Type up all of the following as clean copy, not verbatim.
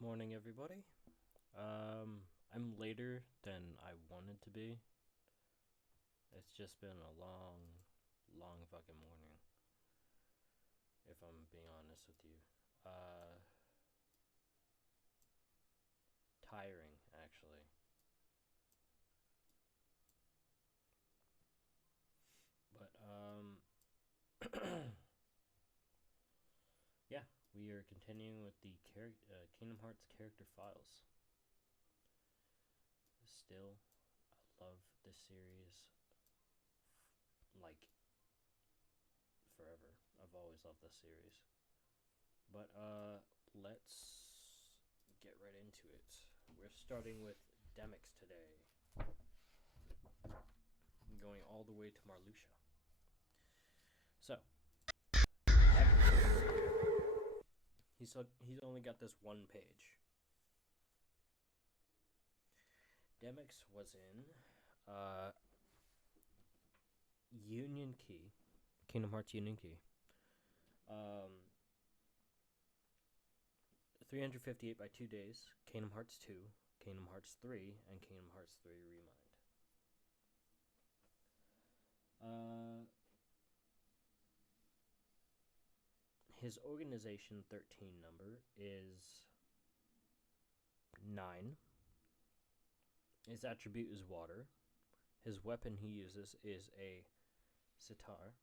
Morning, everybody. I'm later than I wanted to be. It's just been a long fucking morning, if I'm being honest with you. Uh, Tiring, actually. But, yeah, we are continuing with the Kingdom Hearts character files. Still, I love this series like forever. I've always loved this series. But let's get right into it. We're starting with Demyx today. I'm going all the way to Marluxia. So, he's only got this one page. Demyx was in Union Key, Kingdom Hearts Union Key. 358 by 2 days, Kingdom Hearts 2, Kingdom Hearts 3, and Kingdom Hearts 3 Remind. His organization 13 number is 9. His attribute is water. His weapon he uses is a sitar.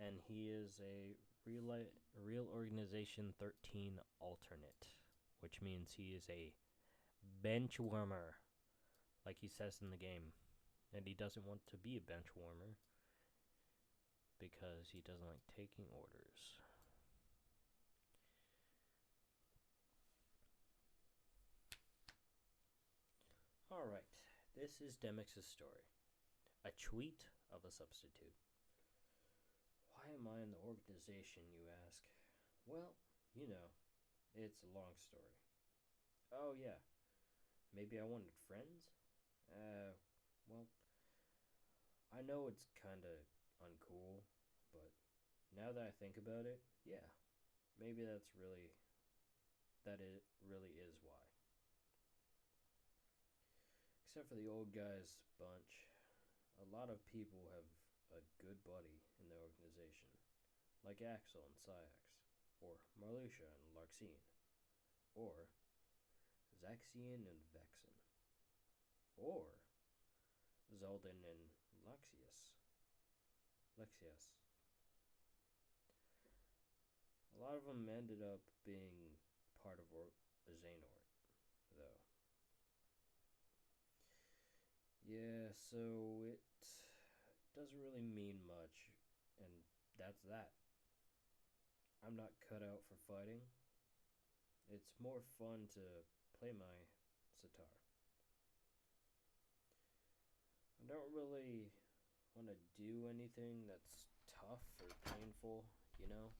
And he is a real organization 13 alternate, which means he is a bench warmer, like he says in the game. And he doesn't want to be a bench warmer because he doesn't like taking orders. Alright, this is Demyx's story. A tweet of a substitute. Why am I in the organization, you ask? Well, you know, it's a long story. Oh, yeah. Maybe I wanted friends? Well, I know it's kinda uncool, but now that I think about it, yeah, maybe it really is why. Except for the old guys bunch, a lot of people have a good buddy in the organization, like Axel and Syax, or Marluxia and Larxene, or Zaxian and Vexen, or Zoldan and Lexius. A lot of them ended up being part of Xehanort, though. Yeah, so it doesn't really mean much, and that's that. I'm not cut out for fighting. It's more fun to play my sitar. I don't really want to do anything that's tough or painful, you know?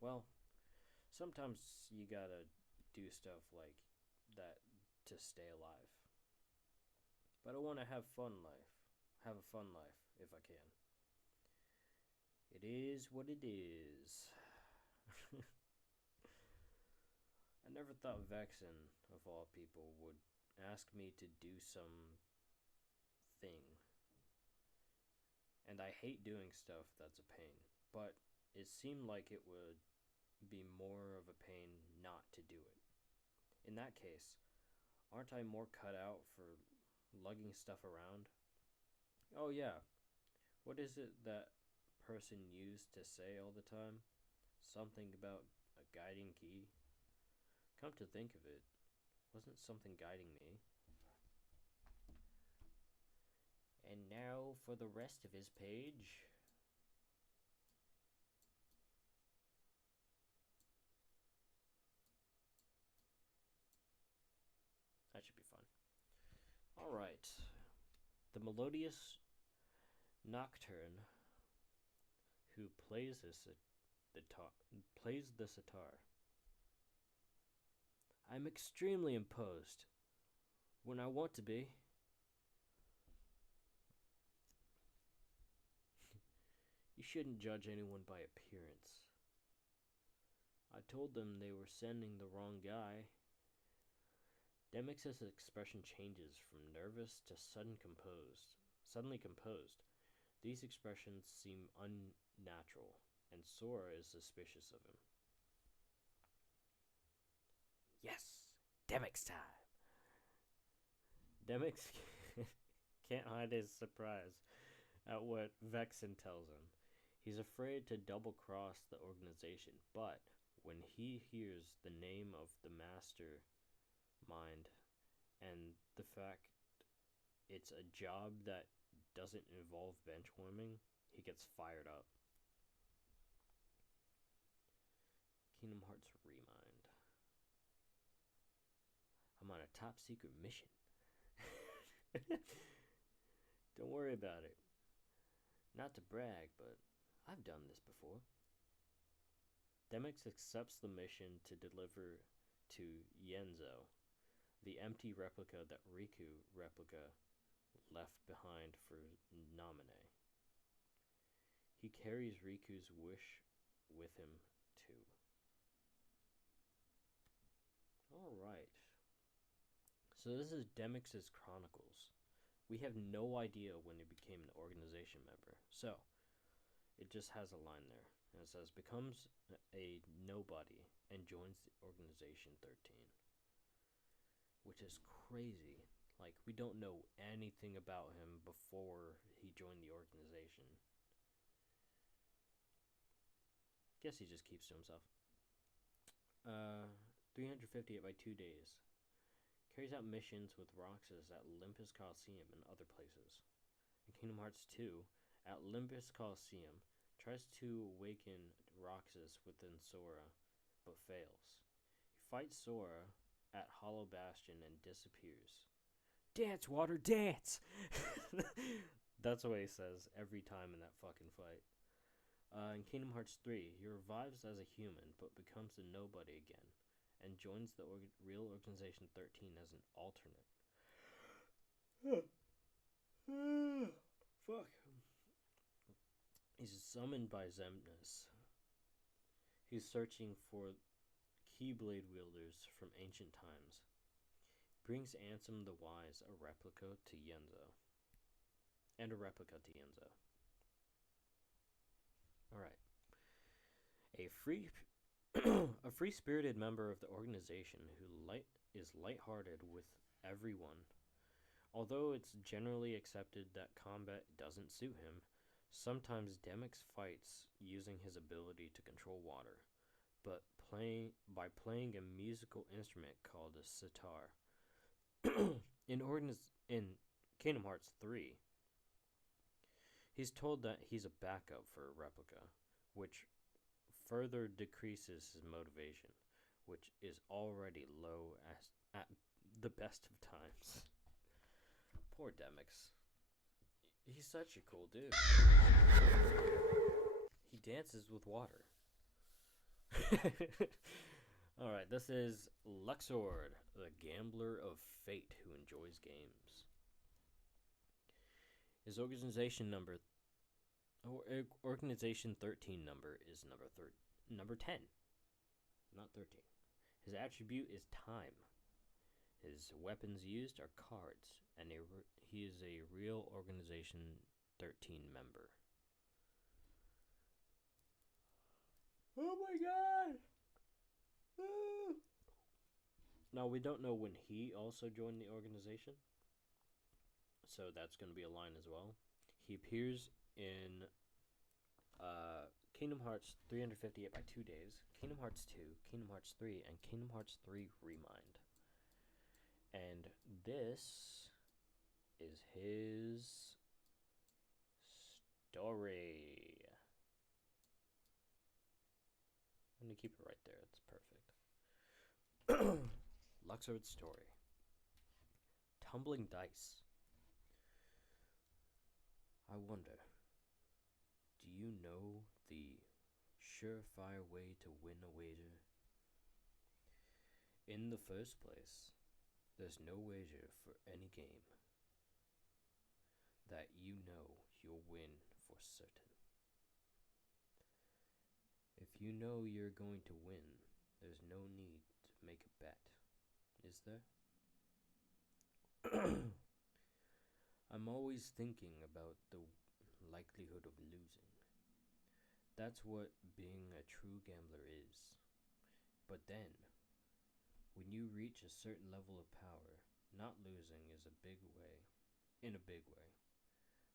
Well, sometimes you gotta do stuff like that to stay alive. But I want to have a fun life if I can. It is what it is. I never thought Vexen, of all people, would ask me to do some thing. And I hate doing stuff that's a pain, but it seemed like it would be more of a pain not to do it. In that case, aren't I more cut out for lugging stuff around? Oh, yeah. What is it that person used to say all the time? Something about a guiding key? Come to think of it, wasn't something guiding me? And now for the rest of his page. That should be fun. Alright. The melodious nocturne who plays the sitar. I'm extremely imposed when I want to be. You shouldn't judge anyone by appearance. I told them they were sending the wrong guy. Demyx's expression changes from nervous to suddenly composed. These expressions seem unnatural, and Sora is suspicious of him. Yes, Demyx time! Demyx can't hide his surprise at what Vexen tells him. He's afraid to double-cross the organization, but when he hears the name of the mastermind and the fact it's a job that doesn't involve bench warming, he gets fired up. Kingdom Hearts Remind. I'm on a top secret mission. Don't worry about it. Not to brag, but I've done this before. Demyx accepts the mission to deliver to Yenzo the empty replica that Riku replica left behind for Naminé. He carries Riku's wish with him too. Alright. So this is Demyx's Chronicles. We have no idea when he became an organization member. So, it just has a line there. And it says, becomes a nobody and joins the Organization 13. Which is crazy. Like, we don't know anything about him before he joined the organization. Guess he just keeps to himself. 358 by 2 days. Carries out missions with Roxas at Olympus Coliseum and other places. In Kingdom Hearts 2, at Olympus Coliseum, tries to awaken Roxas within Sora, but fails. He fights Sora at Hollow Bastion and disappears. Dance, water, dance! That's what he says every time in that fucking fight. In Kingdom Hearts 3, he revives as a human, but becomes a nobody again, and joins the real Organization 13 as an alternate. Fuck. He's summoned by Xemnas. He's searching for Keyblade wielders from ancient times. Brings Ansem the Wise a replica to Yenzo. Alright. A free-spirited member of the organization who is lighthearted with everyone. Although it's generally accepted that combat doesn't suit him, sometimes Demyx fights using his ability to control water, but by playing a musical instrument called a sitar. In Kingdom Hearts 3, he's told that he's a backup for a replica, which further decreases his motivation, which is already low at the best of times. Poor Demyx. He's such a cool dude. He dances with water. Alright, this is Luxord, the gambler of fate who enjoys games. His organization 13 number is number 10, not 13. His attribute is time. His weapons used are cards, and he is a real Organization 13 member. Oh my god! Now, we don't know when he also joined the organization, so that's going to be a line as well. He appears in Kingdom Hearts 358 by 2 days, Kingdom Hearts 2, Kingdom Hearts 3, and Kingdom Hearts 3 Remind. And this is his story. I'm going to keep it right there. It's perfect. Luxord's story. Tumbling dice. I wonder, do you know the surefire way to win a wager? In the first place, there's no wager for any game that you know you'll win for certain. If you know you're going to win, make a bet, is there? I'm always thinking about the likelihood of losing. That's what being a true gambler is. But then, when you reach a certain level of power, not losing is in a big way.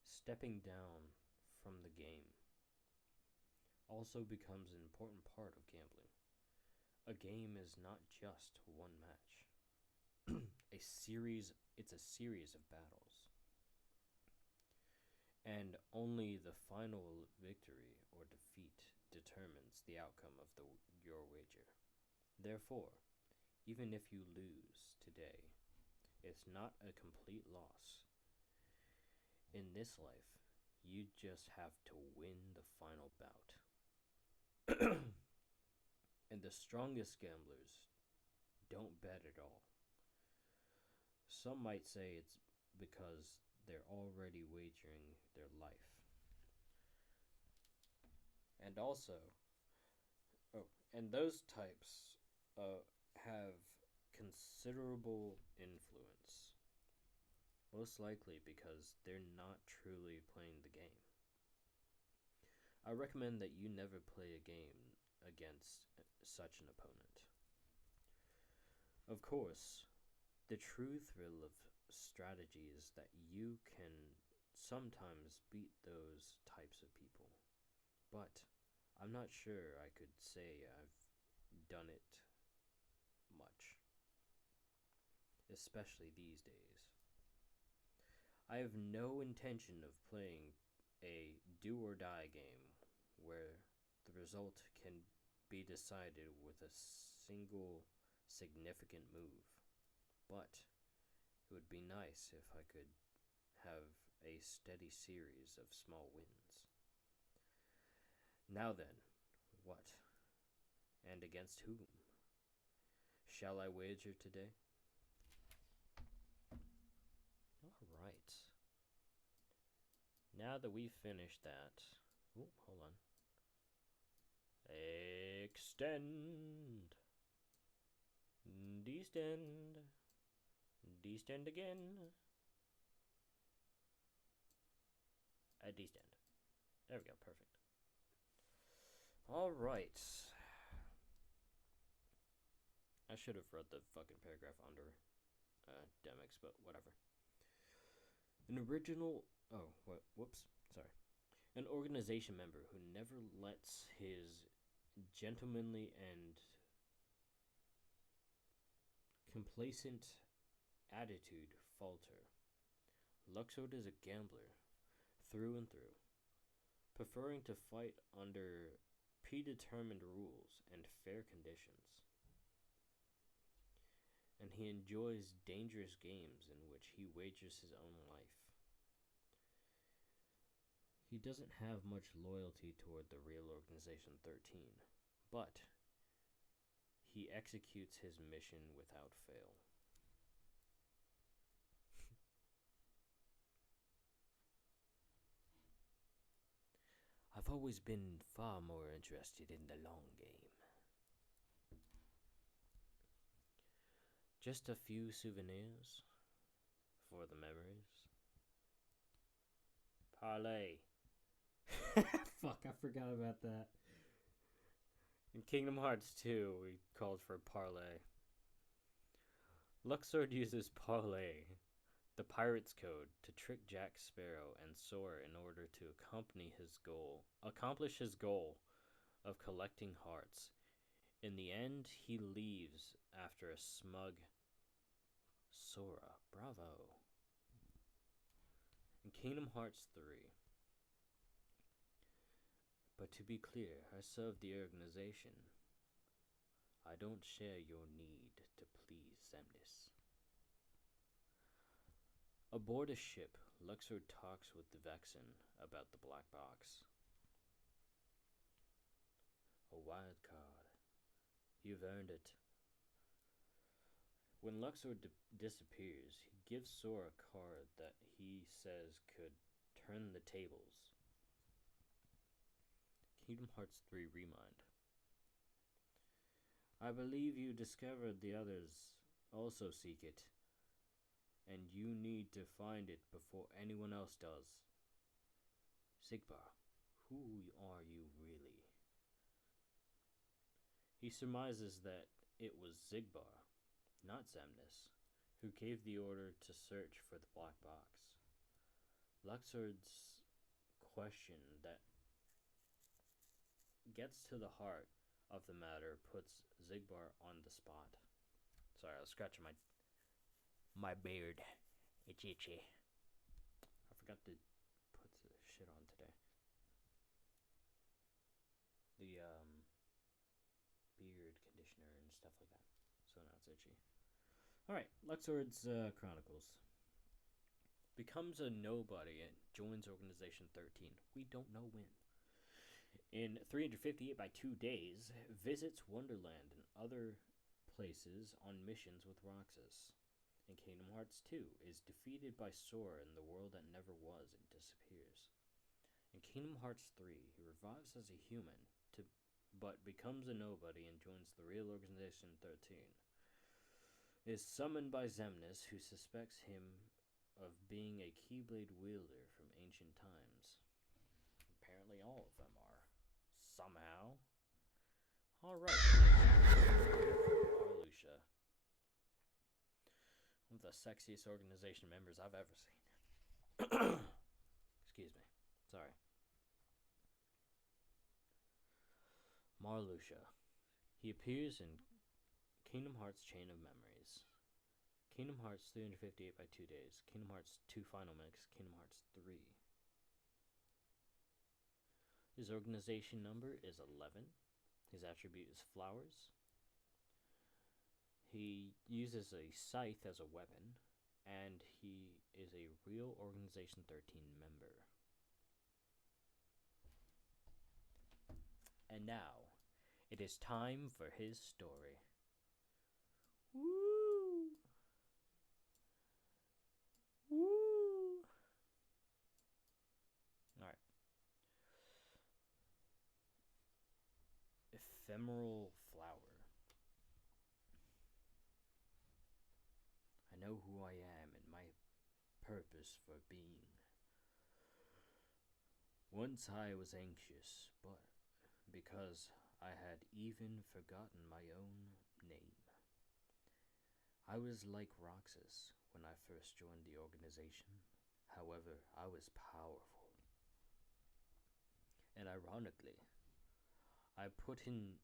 Stepping down from the game also becomes an important part of gambling. A game is not just one match. It's a series of battles. And only the final victory or defeat determines the outcome of your wager. Therefore, even if you lose today, it's not a complete loss. In this life, you just have to win the final bout. And the strongest gamblers don't bet at all. Some might say it's because they're already wagering their life. And also, and those types have considerable influence. Most likely because they're not truly playing the game. I recommend that you never play a game against such an opponent. Of course, the true thrill of strategy is that you can sometimes beat those types of people. But I'm not sure I could say I've done it much, especially these days. I have no intention of playing a do or die game where the result can be decided with a single significant move, but it would be nice if I could have a steady series of small wins. Now then, what? And against whom? Shall I wager today? Alright. Now that we've finished that... Oh, hold on. Extend. Destend. Destend again. Destend. There we go, perfect. Alright. I should have read the fucking paragraph under Demyx, but whatever. An organization member who never lets his gentlemanly and complacent attitude falter. Luxord is a gambler through and through, preferring to fight under predetermined rules and fair conditions. And he enjoys dangerous games in which he wagers his own life. He doesn't have much loyalty toward the real Organization 13, but he executes his mission without fail. I've always been far more interested in the long game. Just a few souvenirs for the memories. Parlay. Fuck, I forgot about that. In Kingdom Hearts 2, we called for parlay. Luxord uses parlay, the pirate's code, to trick Jack Sparrow and Sora in order to accomplish his goal of collecting hearts. In the end, he leaves after a smug Sora. Bravo. In Kingdom Hearts 3. But to be clear, I serve the organization. I don't share your need to please Zemnis. Aboard a ship, Luxord talks with the Vexen about the black box. A wild card. You've earned it. When Luxord disappears, he gives Sora a card that he says could turn the tables. Kingdom Hearts 3 Remind. I believe you discovered the others also seek it, and you need to find it before anyone else does. Sigbar, who are you really? He surmises that it was Zigbar, not Zemnis, who gave the order to search for the black box. Luxord's question that gets to the heart of the matter puts Zigbar on the spot. Sorry, I was scratching my beard. It's itchy. I forgot to put the shit on today. The beard conditioner and stuff like that. So now it's itchy. Alright, Luxord's Chronicles. Becomes a nobody and joins Organization 13. We don't know when. In 358 by 2 days, visits Wonderland and other places on missions with Roxas. In Kingdom Hearts 2, is defeated by Sora in the world that never was and disappears. In Kingdom Hearts 3, he revives as a human, but becomes a nobody and joins the real Organization 13. Is summoned by Zemnis, who suspects him of being a Keyblade wielder from ancient times. Apparently all of them are. Somehow. Alright. Marluxia. One of the sexiest organization members I've ever seen. Excuse me. Sorry. Marluxia. He appears in Kingdom Hearts Chain of Memories. Kingdom Hearts 358 by 2 days. Kingdom Hearts 2 Final Mix. Kingdom Hearts 3. His organization number is 11. His attribute is flowers. He uses a scythe as a weapon. And he is a real Organization 13 member. And now, it is time for his story. Woo! Woo! Alright. Ephemeral flower. I know who I am and my purpose for being. Once I was anxious, but because I had even forgotten my own name. I was like Roxas when I first joined the organization. However, I was powerful. And ironically, I was put in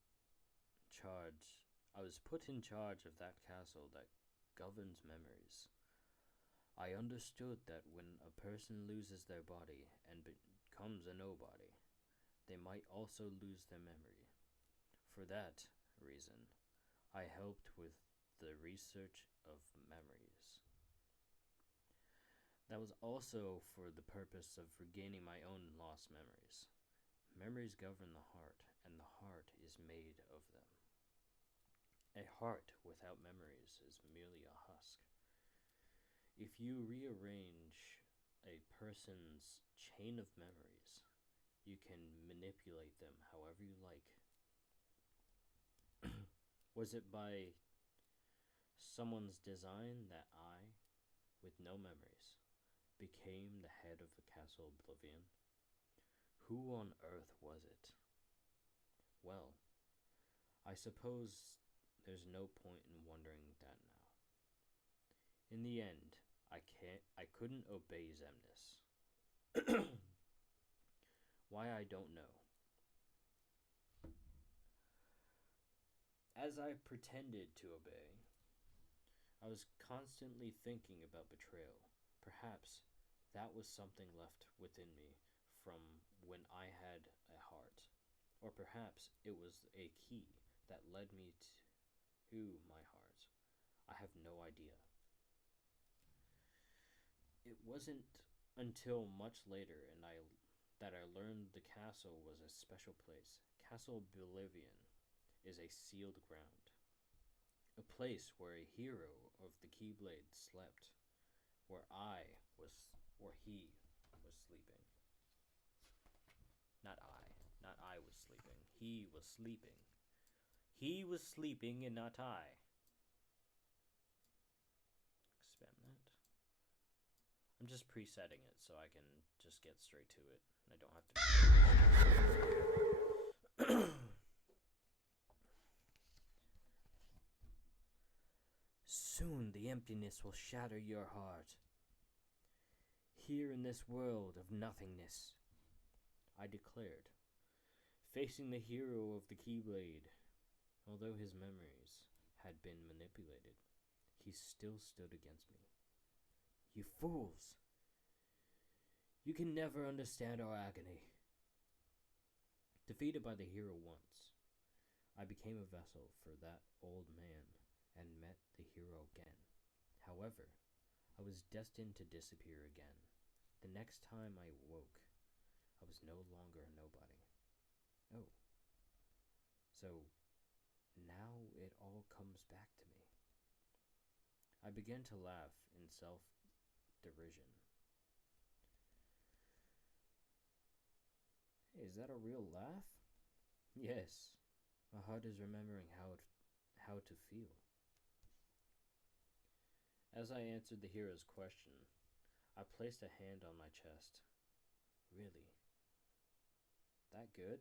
charge of that castle that governs memories. I understood that when a person loses their body and becomes a nobody, they might also lose their memory. For that reason, I helped with the research of memories. That was also for the purpose of regaining my own lost memories. Memories govern the heart, and the heart is made of them. A heart without memories is merely a husk. If you rearrange a person's chain of memories, you can manipulate them however you like. Was it by someone's design that I, with no memories, became the head of the Castle Oblivion? Who on earth was it? Well, I suppose there's no point in wondering that now. In the end, I couldn't obey Zemnis. Why, I don't know. As I pretended to obey, I was constantly thinking about betrayal. Perhaps that was something left within me from when I had a heart. Or perhaps it was a key that led me to my heart. I have no idea. It wasn't until much later that I learned the castle was a special place. Castle Oblivion is a sealed ground. A place where a hero of the Keyblade slept. Where he was sleeping. Not I was sleeping. He was sleeping. He was sleeping and not I. Expand that. I'm just presetting it so I can just get straight to it. I don't have to. Soon the emptiness will shatter your heart. Here in this world of nothingness, I declared, facing the hero of the Keyblade. Although his memories had been manipulated, he still stood against me. You fools! You can never understand our agony. Defeated by the hero once, I became a vessel for that old man and met the hero again. However, I was destined to disappear again. The next time I woke, I was no longer a nobody. Oh. So, now it all comes back to me. I began to laugh in self-derision. Hey, is that a real laugh? Yes. My heart is remembering how to feel. As I answered the hero's question, I placed a hand on my chest. Really? That good?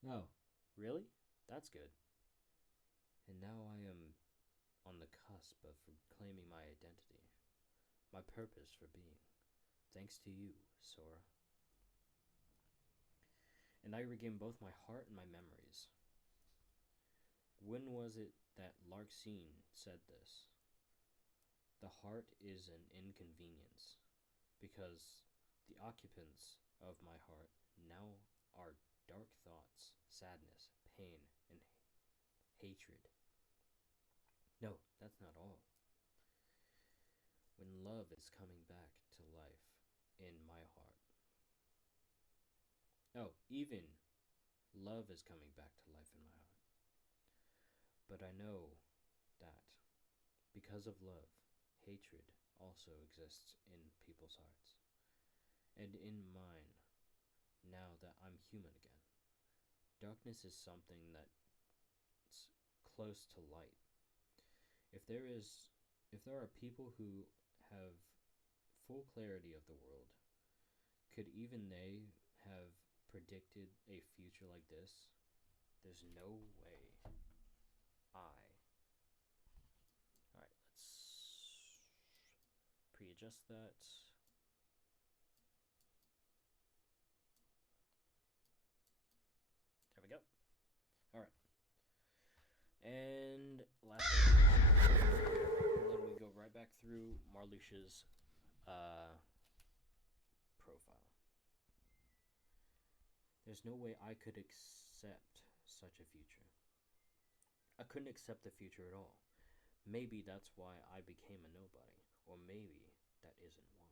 No. Really? That's good. And now I am on the cusp of reclaiming my identity, my purpose for being, thanks to you, Sora. And I regained both my heart and my memories. When was it that Luxord said this? The heart is an inconvenience, because the occupants of my heart now are dark thoughts, sadness, pain, and hatred. No, that's not all. When love is coming back to life in my heart. Oh, even love is coming back to life in my heart. But I know that because of love, hatred also exists in people's hearts. And in mine, now that I'm human again. Darkness is something that's close to light. If there are people who have full clarity of the world, could even they have predicted a future like this? There's no way Alright, let's pre-adjust that. There we go. Alright. And last and then we go right back through Marluxia's profile. There's no way I could accept such a future. I couldn't accept the future at all. Maybe that's why I became a nobody, or maybe that isn't why.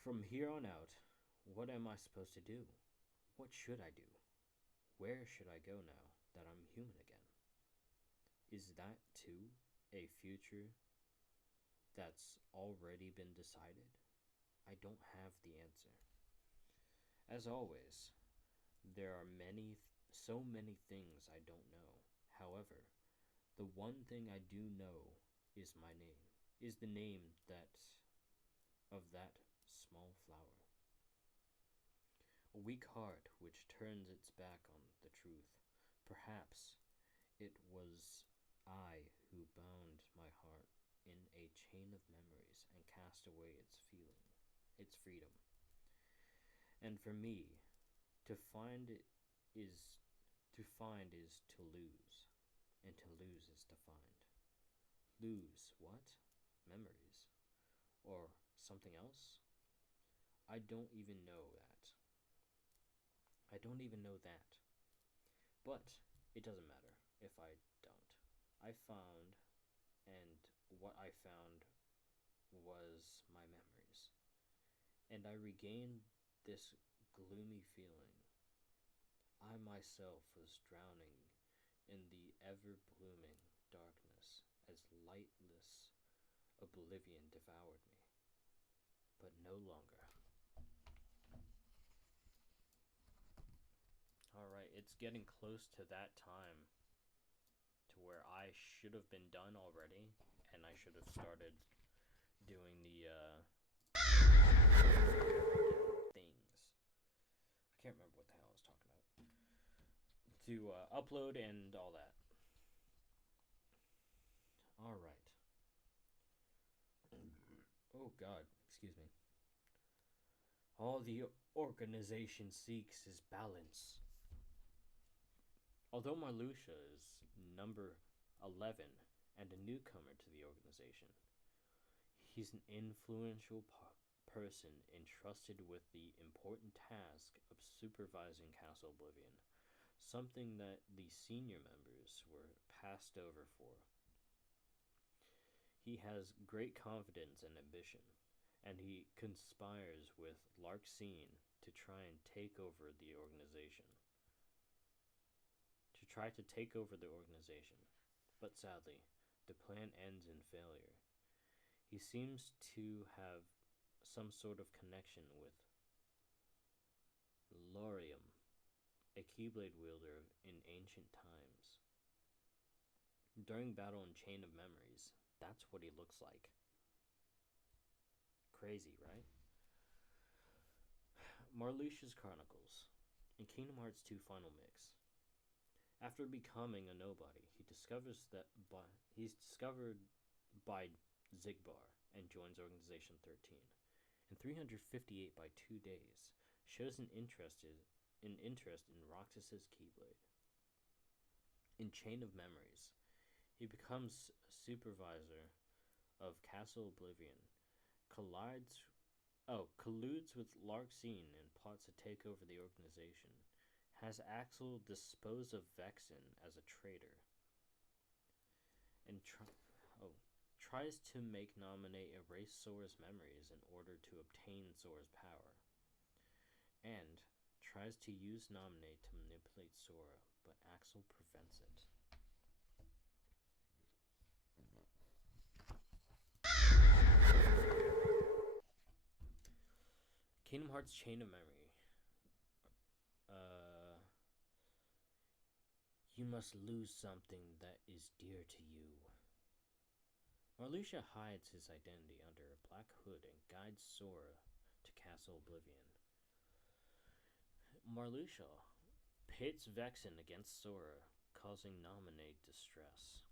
From here on out, what am I supposed to do? What should I do? Where should I go now that I'm human again? Is that too a future that's already been decided? I don't have the answer. As always, there are so many things I don't know. However, the one thing I do know is my name, is the name of that small flower. A weak heart which turns its back on the truth. Perhaps it was I who bound my heart in a chain of memories and cast away its freedom. And for me, to find is to lose, and to lose is to find. Lose what? Memories. Or something else? I don't even know that. But it doesn't matter if I don't. I found, and what I found was my memories. And I regained this gloomy feeling. I myself was drowning in the ever-blooming darkness as lightless oblivion devoured me. But no longer. it's getting close to that time to where I should have been done already, and I should have started doing the things. I can't remember what the hell I was talking about. To upload and all that. Alright. Oh god, excuse me. All the organization seeks is balance. Although Marluxia is number 11 and a newcomer to the organization, he's an influential person entrusted with the important task of supervising Castle Oblivion, something that the senior members were passed over for. He has great confidence and ambition, and he conspires with Luxord to try and take over the organization. But sadly, the plan ends in failure. He seems to have some sort of connection with Lorium, a Keyblade wielder in ancient times. During battle in Chain of Memories, that's what he looks like. Crazy, right? Marluxia's Chronicles. In Kingdom Hearts 2 Final Mix. After becoming a nobody, he's discovered by Zigbar and joins Organization 13. In 358 by 2 days, shows an interest in Roxas's Keyblade. In Chain of Memories, he becomes a supervisor of Castle Oblivion, colludes with Luxord and plots to take over the organization, has Axel dispose of Vexen as a traitor, and tries to make Nominate erase Sora's memories in order to obtain Sora's power, and tries to use Nominate to manipulate Sora, but Axel prevents it. Kingdom Hearts Chain of Memory. You must lose something that is dear to you. Marluxia hides his identity under a black hood and guides Sora to Castle Oblivion. Marluxia pits Vexen against Sora, causing Nominate distress.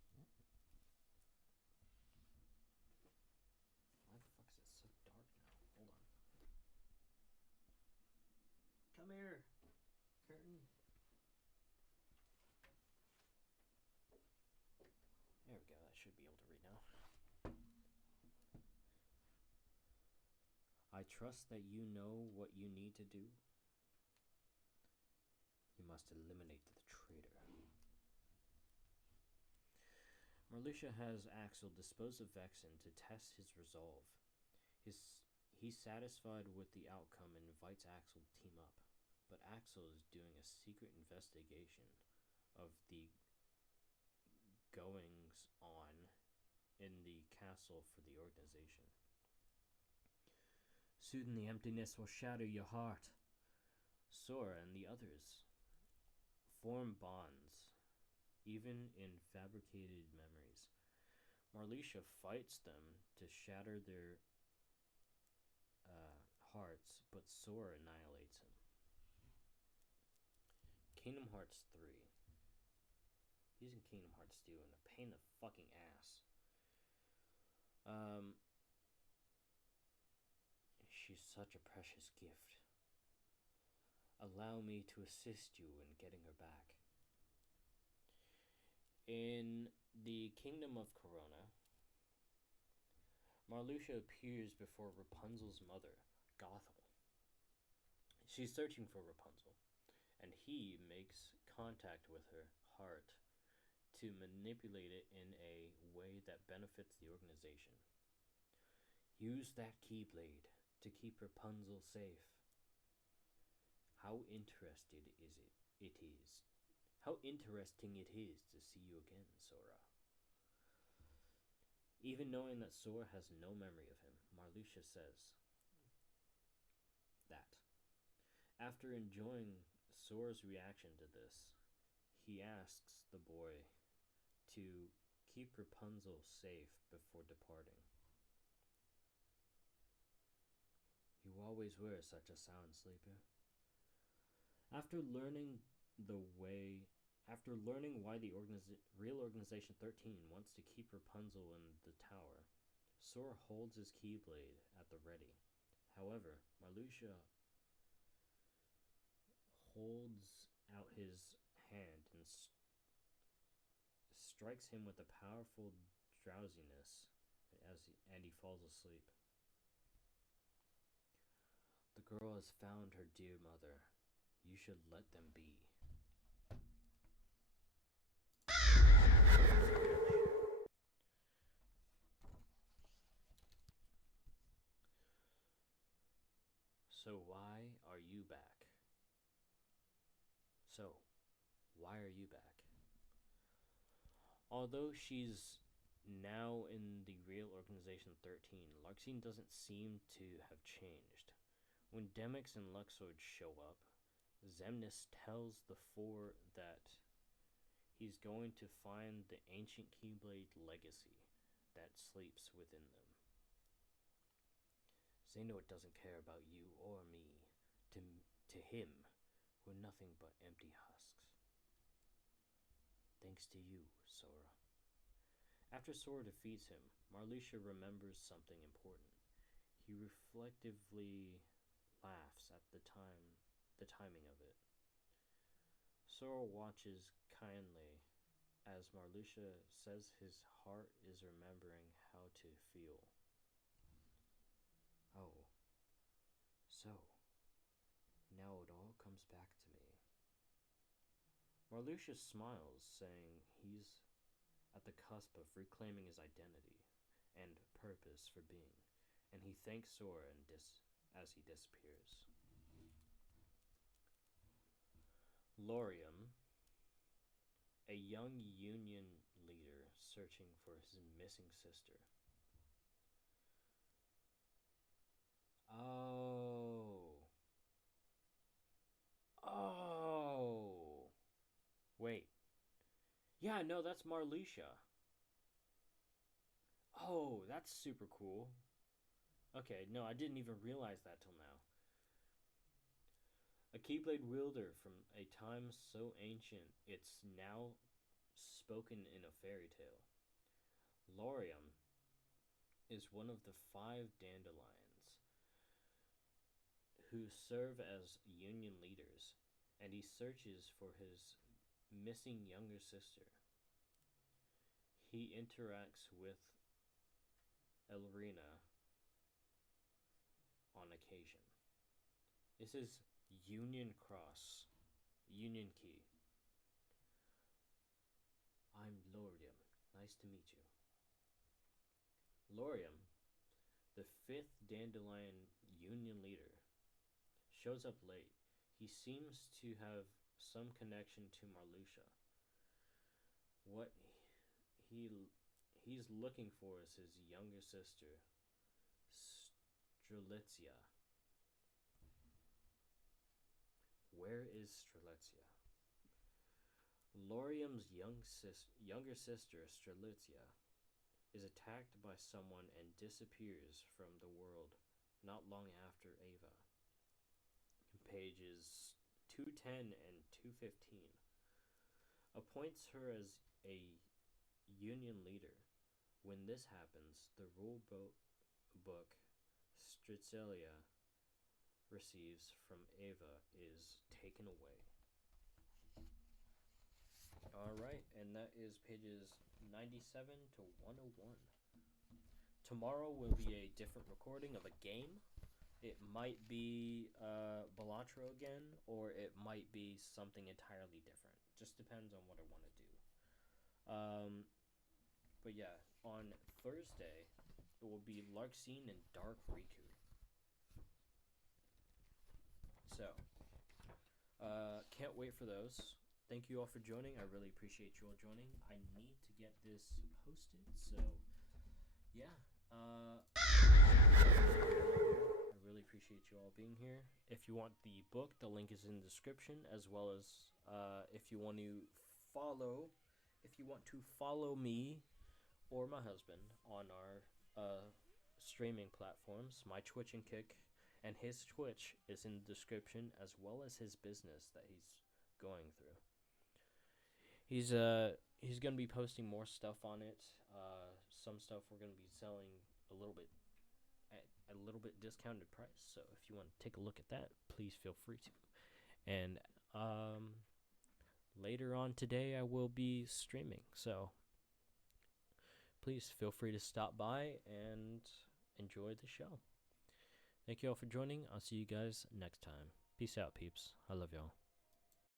Why the fuck is it so dark now? Hold on. Come here, curtain. There we go, I should be able to read now. I trust that you know what you need to do. You must eliminate the traitor. Marluxia has Axel dispose of Vexen to test his resolve. He's satisfied with the outcome and invites Axel to team up, but Axel is doing a secret investigation of the goings on in the castle for the organization. Soon the emptiness will shatter your heart. Sora and the others form bonds, even in fabricated memories. Marluxia fights them to shatter their hearts, but Sora annihilates him. Kingdom Hearts 3. He's in Kingdom Hearts 2 and a pain in the fucking ass. She's such a precious gift. Allow me to assist you in getting her back. In the Kingdom of Corona, Marluxia appears before Rapunzel's mother, Gothel. She's searching for Rapunzel, and he makes contact with her heart to manipulate it in a way that benefits the organization. Use that Keyblade to keep Rapunzel safe. How interesting it is to see you again, Sora. Even knowing that Sora has no memory of him, Marluxia says that after enjoying Sora's reaction to this, he asks the boy to keep Rapunzel safe before departing. You always were such a sound sleeper. After learning why the real Organization 13 wants to keep Rapunzel in the tower, Sora holds his Keyblade at the ready. However, Marluxia holds out his hand and strikes him with a powerful drowsiness and he falls asleep. The girl has found her dear mother. You should let them be. So why are you back? Although she's now in the real Organization 13, Luxord doesn't seem to have changed. When Demyx and Luxord show up, Demyx tells the four that he's going to find the ancient Keyblade legacy that sleeps within them. Xehanort doesn't care about you or me. To him, we're nothing but empty husks. Thanks to you, Sora. After Sora defeats him, Marluxia remembers something important. He reflectively laughs at the timing of it. Sora watches kindly as Marluxia says his heart is remembering how to feel. Oh, so now it all comes back to me. Marluxia smiles, saying he's at the cusp of reclaiming his identity and purpose for being, and he thanks Sora as he disappears. Laurium, a young Union leader searching for his missing sister. Oh. Wait. Yeah, no, that's Marluxia. Oh, that's super cool. Okay, no, I didn't even realize that till now. A Keyblade wielder from a time so ancient it's now spoken in a fairy tale. Laurium is one of the 5 dandelions who serve as Union leaders, and he searches for his missing younger sister. He interacts with Elrina on occasion. This is Union Cross, Union Key. I'm Laurium. Nice to meet you. Laurium, the 5th Dandelion Union leader, shows up late. He seems to have some connection to Marluxia. What he's looking for is his younger sister, Strelitzia. Where is Strelitzia? Laurium's younger sister, Strelitzia, is attacked by someone and disappears from the world not long after Ava. Pages 210 and 215 appoints her as a Union leader. When this happens, the rule book Strelitzia receives from Ava is taken away. Alright, and that is pages 97 to 101. Tomorrow will be a different recording of a game. It might be Balatro again, or it might be something entirely different. Just depends on what I want to do. But yeah, on Thursday, it will be Luxord and Dark Riku. So, can't wait for those. Thank you all for joining. I really appreciate you all joining. I need to get this posted, so yeah. I really appreciate you all being here. If you want the book, the link is in the description, as well as if you want to follow me or my husband on our streaming platforms. My Twitch and Kick, and his Twitch is in the description, as well as his business that he's going through. He's gonna be posting more stuff on it. Some stuff we're gonna be selling a little bit at a little bit discounted price. So if you want to take a look at that, please feel free to. And later on today, I will be streaming. So please feel free to stop by and enjoy the show. Thank you all for joining. I'll see you guys next time. Peace out, peeps. I love y'all.